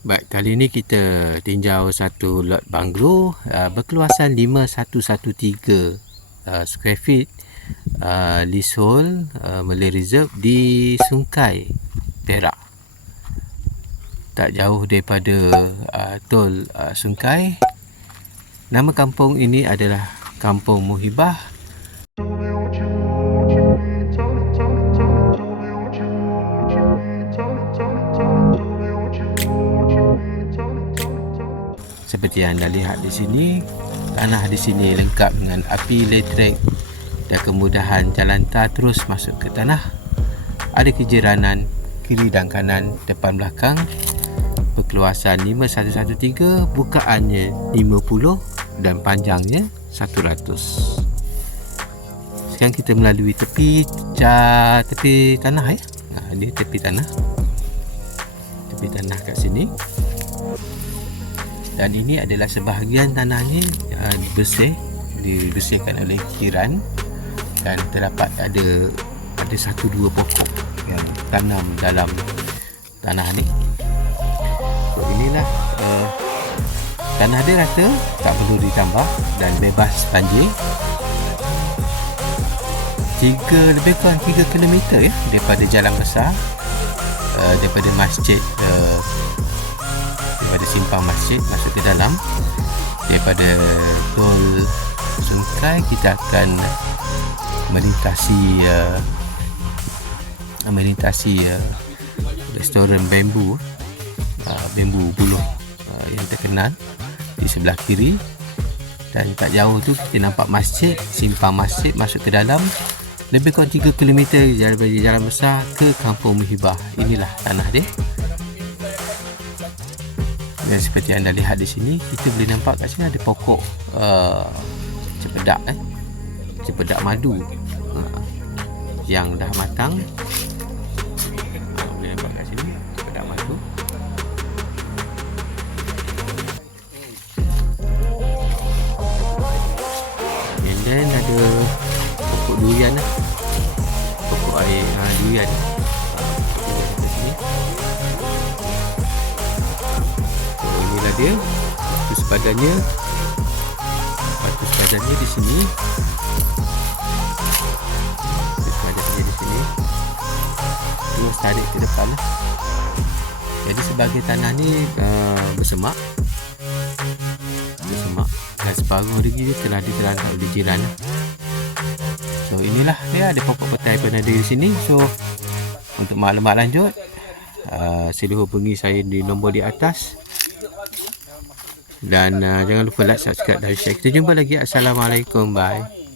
Baik, kali ini kita tinjau satu lot banglo uh, berkeluasan 5113 uh, square feet uh, leasehold uh, Malay Reserve di Sungkai, Perak. Tak jauh daripada uh, tol uh, Sungkai. Nama kampung ini adalah Kampung Muhibah Seperti yang anda lihat di sini, tanah di sini lengkap dengan api elektrik dan kemudahan jalan tar terus masuk ke tanah. Ada kejiranan kiri dan kanan, depan belakang. Berkeluasan 5113, bukaannya 50 dan panjangnya 100. Sekarang kita melalui tepi tepi tanah ya. Ini tepi tanah. Tepi tanah kat sini dan ini adalah sebahagian tanahnya uh, bersih dibersihkan oleh kiran dan terdapat ada ada satu dua pokok yang tanam dalam tanah ni. So inilah uh, tanah dia rata tak perlu ditambah dan bebas banjir. Tiga lebih kurang 3 km ya daripada jalan besar uh, daripada masjid uh, daripada simpang masjid masuk ke dalam. Daripada tol Sungai kita akan melintasi uh, melintasi uh, restoran bambu uh, bambu buluh uh, yang terkenal di sebelah kiri. Dan tak jauh tu kita nampak masjid simpang masjid masuk ke dalam. Lebih kurang 3 km daripada jalan besar ke kampung Muhibah inilah tanah dia dan seperti anda lihat di sini kita boleh nampak kat sini ada pokok uh, cepedak eh. Cepedak madu. Uh, yang dah matang. Uh, boleh nampak kat sini cepedak madu. And then ada pokok durian lah pokok air uh, durian dia. Batu sepadannya. Batu sepadannya di sini. Batu sepadannya di sini. Terus tarik ke depan lah. jadi sebagai tanah ni uh, bersemak. Bersemak. Dan separuh lagi dia telah diterangkan oleh jiran. Lah. so inilah dia. Ada pokok petai pun ada di sini. So untuk maklumat lanjut uh, sila hubungi saya di nombor di atas dan uh, jangan lupa like, subscribe dan share. Kita jumpa lagi. Assalamualaikum. Bye.